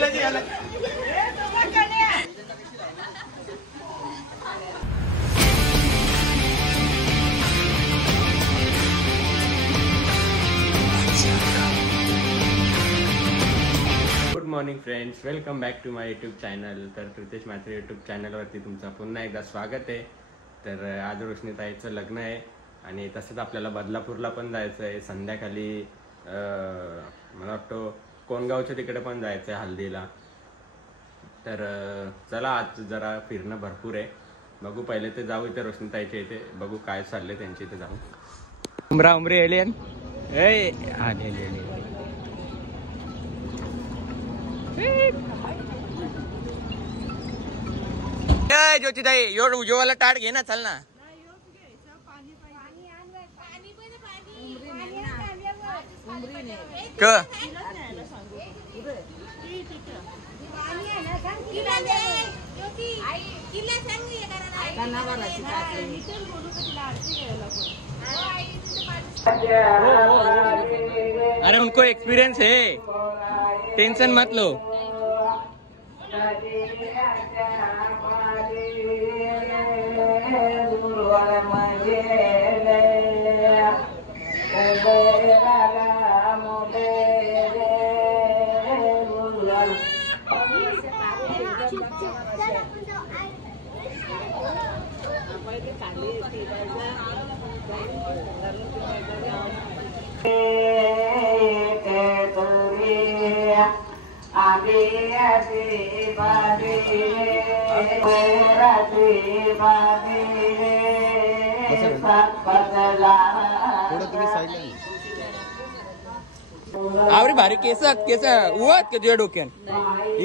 Good morning friends, welcome back to my YouTube channel. तर Pritesh Mhatre YouTube चॅनलवरती तुमचं पुन्हा एकदा स्वागत आहे. तर आज रोशनीताईचं लग्न आहे आणि तसंच आपल्याला बदलापूरला पण जायचं आहे. संध्याकाळी मला वाटतं कोणगावच्या तिकडे पण जायचं आहे हल्दीला. तर चला आज जरा फिरणं भरपूर आहे. बघू पहिले ते जाऊ इथे रोशनीताईच्या इथे, बघू काय चाललंय त्यांच्या इथे जाऊ. उमरा उमरे एलियन ज्योतिताई एवढं उजवाला ताट घे ना, चल ना. अरे उनको एक्सपीरियंस है, टेंशन मत लो. आवरी भारी केस केस उवत के तुझ्या डोक्यान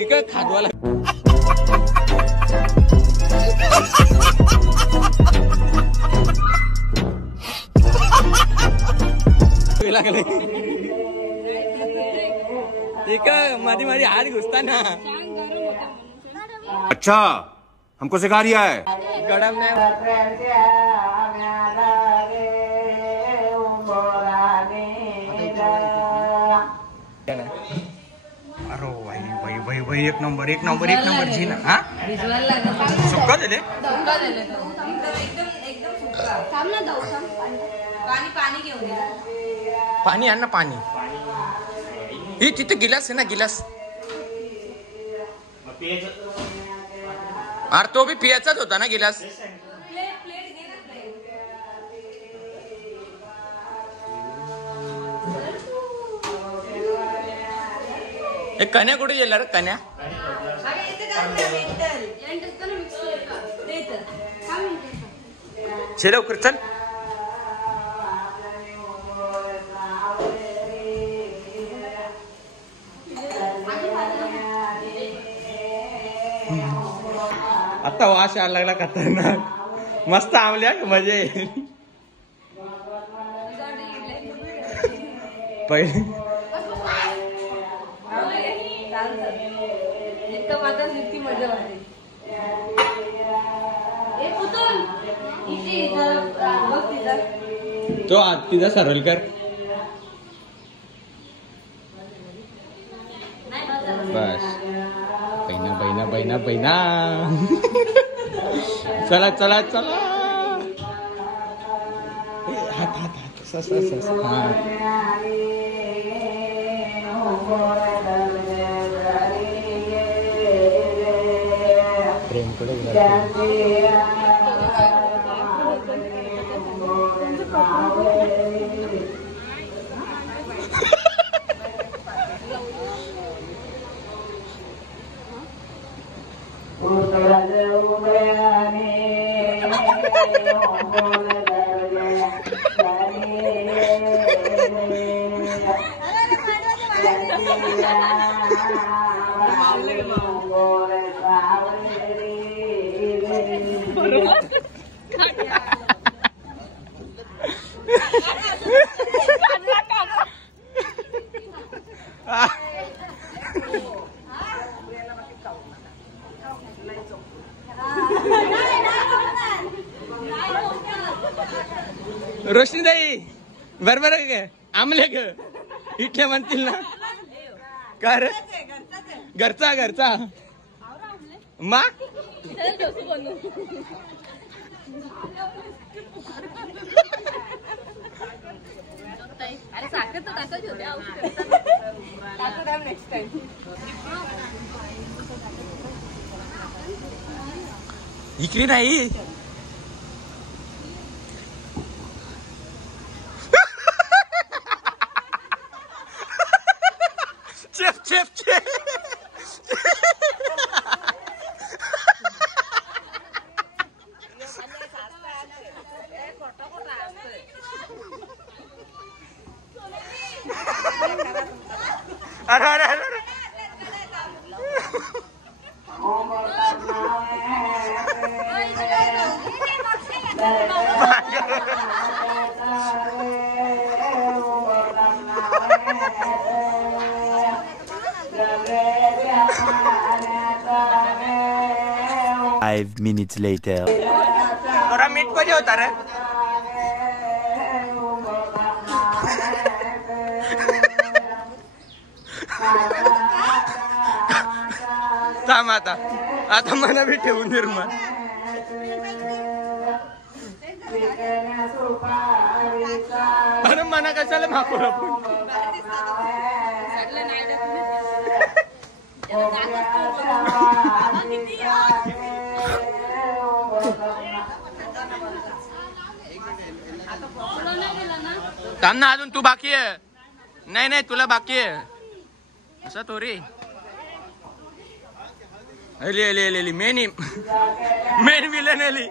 इक खादवाला लागले एक मध्ये मध्ये हात घुसता ना. अच्छा हमको सिखा रिया है. गडम नाही अरे भाई भाई भाई एक नंबर जी ना. हा सुक्का दिले पाणी आण ना, पाणी. ही तिथे गिलास आहे ना, गिलास. अरे तो भी पियाचाच होता ना गिलास. एक कन्या कुठे गेला रे, कन्या? लवकर चल. आता वास यायला लागला खतरनाक. मस्त आमल्या मजे पहिले तो आज तिचा सरळ कर. बस बैना चला चला चला. हात हात हात सस सस. प्रेम कडे रोशनीताई बरोबर आहे का? आमले ग इथल्या म्हणतील ना. काय रे घरचा घरचा मा अरे साखर तर टाकायची होती नेक्स्ट टाइम. इकडे नाही चेप चेप चेप अरे अरे अरे Five minutes later. थोड़ा मीठ कधी होता रे थांब आता आता मला बी ठेवून दे रुमाल अरे मना कशाला मागू थांब ना अजून तू बाकी आहे नाही नाही तुला बाकी आहे असं तो रे अली मेन विलन अली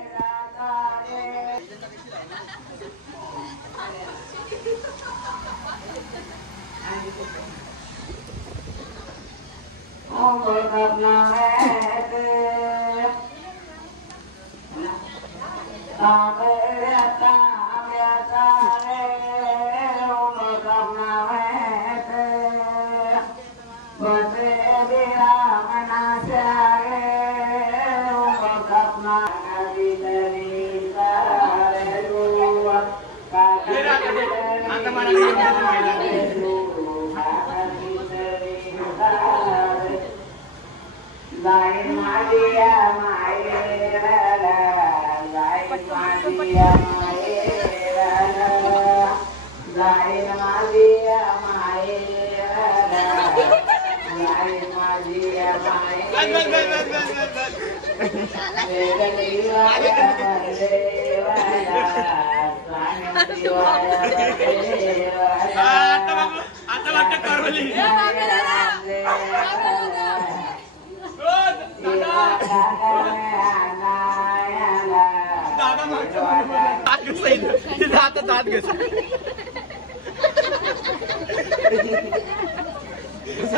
दात घस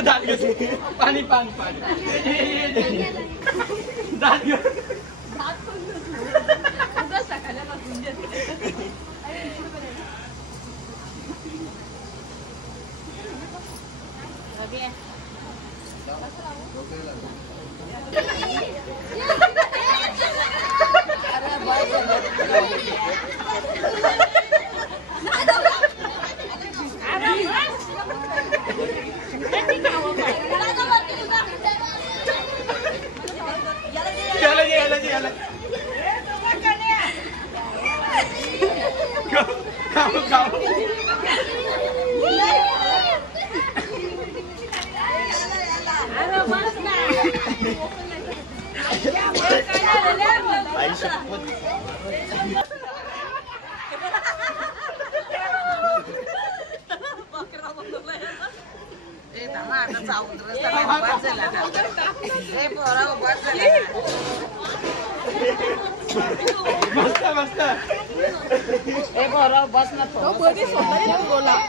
दात घस पाणी पाणी पाणी दात घे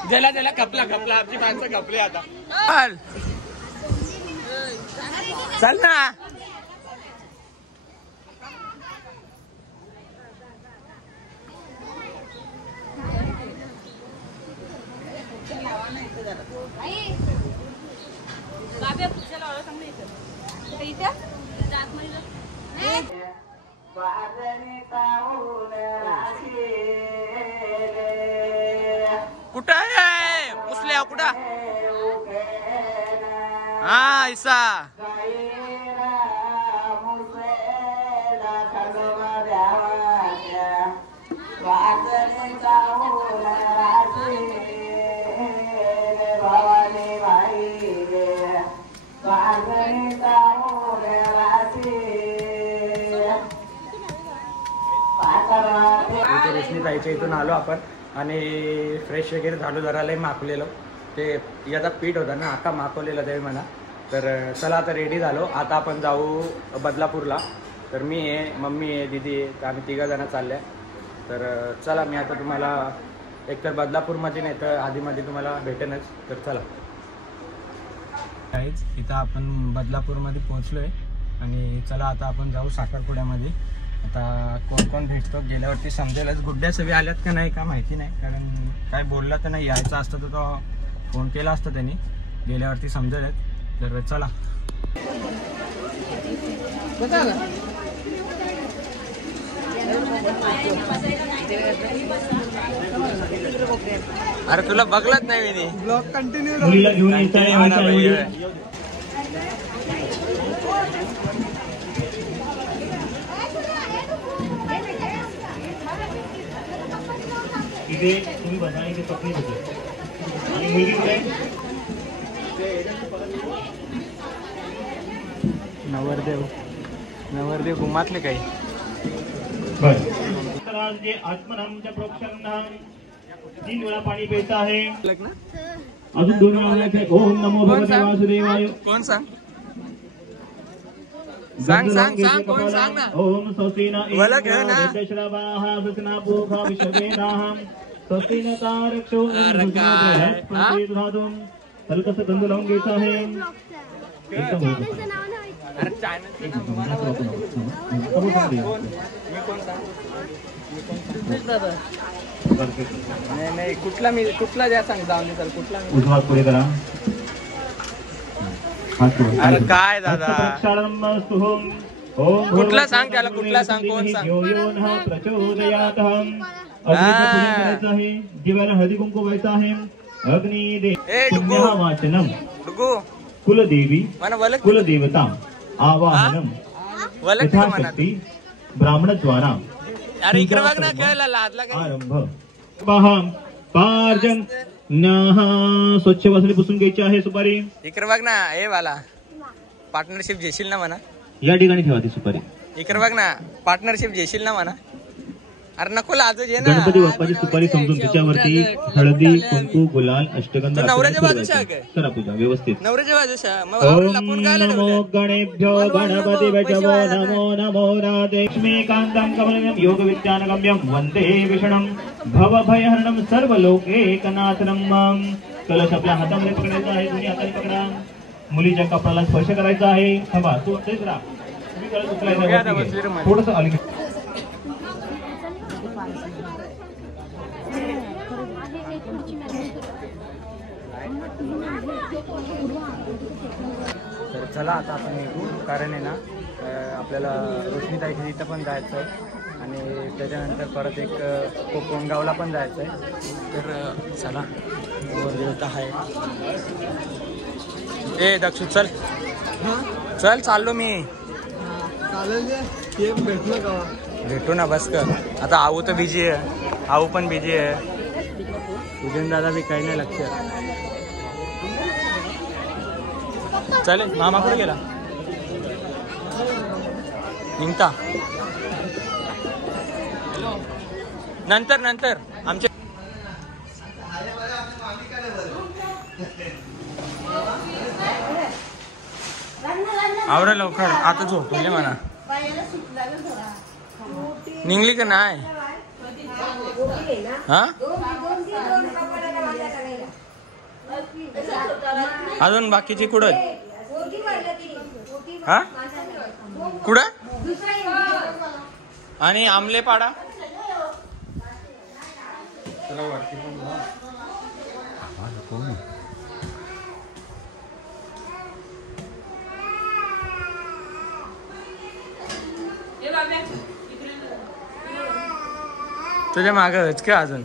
ज्याला ज्याला कपला कपला आमची माणसं कपली आता चल ना कुठं आहे मुसल्या कुठं हा ऐसा रोशनी ताईच्या इथून आलो आपण आणि फ्रेश वगैरे झालो, जरा लय माखलेलो. ते याचा पीठ होता ना, आका माखवलेला ते म्हणा. तर चला आता रेडी झालो. आता आपण जाऊ बदलापूरला. तर मी आहे, मम्मी आहे, दीदी आहे, तर आम्ही 3 जण चालल्या. तर चला मी आता तुम्हाला एकतर बदलापूरमध्ये नाही तर आधीमध्ये तुम्हाला भेटेनच. तर चला काहीच इथं आपण बदलापूरमध्ये पोहोचलो आहे आणि चला आता आपण जाऊ साखरपुड्यामध्ये. आता कोण कोण भेटतो गेल्यावरती समजेलच. गुड्ड्या सगळे आल्यात का नाही का माहिती नाही, कारण काय बोलला तर नाही. यायचं असतं तर तो फोन केला असता त्यांनी, गेल्यावरती समजेलच. तर चला अरे तुला बघलाच नाही मी ब्लॉग कंटिन्यू इथे तुम्ही बघा, इथे पत्नी होती आणि मुलगी कुठे? नवरदेव घुमातले काही जे आत्मनामच्या प्रोक्षांना 3 वेळा पाणी प्यायचं आहे. अजून 2 वेळा म्हणायचं आहे ओम नमो भगवते वासुदेवाय. कोण सांग सांग सांग सांग कोण सांग ना. ओम स्वस्तिना मला घे ना. श्रवाहा सुस्नापूखा विश्ववेदाहम स्वस्तिना तारक्षो बृहस्पतिर्धातुम. हलकसं गंध लावून घ्यायचं आहे. अरे चॅनल नाही कुठला द्या सांग जाऊन दे. कुठला उजवा पुढे करा. अरे काय दादा कुठला सांग त्याला, कुठला सांग कोण सांग. दिव्याला हळदी कुंकू व्हायचं आहे. अग्निदेवाचनम कुलदेवी कुलदेवता आवाहनम यथाशक्ती ब्राह्मणद्वारा आरंभ. पार्जन स्वच्छ वासली पुसून घ्यायची आहे. सुपारी इकडे बघ ना. हे वाला पार्टनरशिप घेशील ना म्हणा. या ठिकाणी ठेवा ती सुपारी. इकडे बघ ना, पार्टनरशिप घेशील ना म्हणा. अरे नको लाजू जे ना. गणपती बाप्पाची सुपारी समजून तिच्यावरती हळदी कुंकू गुलाल अष्टगंध नवऱ्याच्या बाजूच्या करा पूजा व्यवस्थित. नवऱ्याच्या बाजूच्या ओम नमो गणेभ्यो गणपतिभ्यो नमो नमो राधेक्ष्मीकान्तं कमलं योग विज्ञानगम्यं वन्दे विष्णुं भवभयहरणं सर्वलोकैकनाथनं. कलश आपल्या हातामध्ये पकडायचा आहे. दोन्ही हाताने पकडा. मुलीच्या कपाळाला स्पर्श करायचा आहे. थांबा तू तेच राहा. तुम्ही कलश उचलायचा थोडंसं अलग. तर चला आता आपण निघू, कारण आहे ना आपल्याला रोशनी ताईच्या इथं पण जायचं आहे आणि त्याच्यानंतर परत एक कोकणगावला पण जायचं आहे. तर चला देवता आहे. ए दक्षू चल चल चाललो मी. भेटू ना बस कर. आता आऊ तर बिझी आहे, आऊ पण बिझी आहे. उदयन दादा बी काही नाही लक्ष. चालेल मामा कुठे गेला निघता नंतर आमच्या आवरा लवकर. आता झोपले म्हणा. निघली का नाही. हा अजून बाकीची कुठं हा कुठं आणि आमले पाडा. तुझ्या मागं का अजून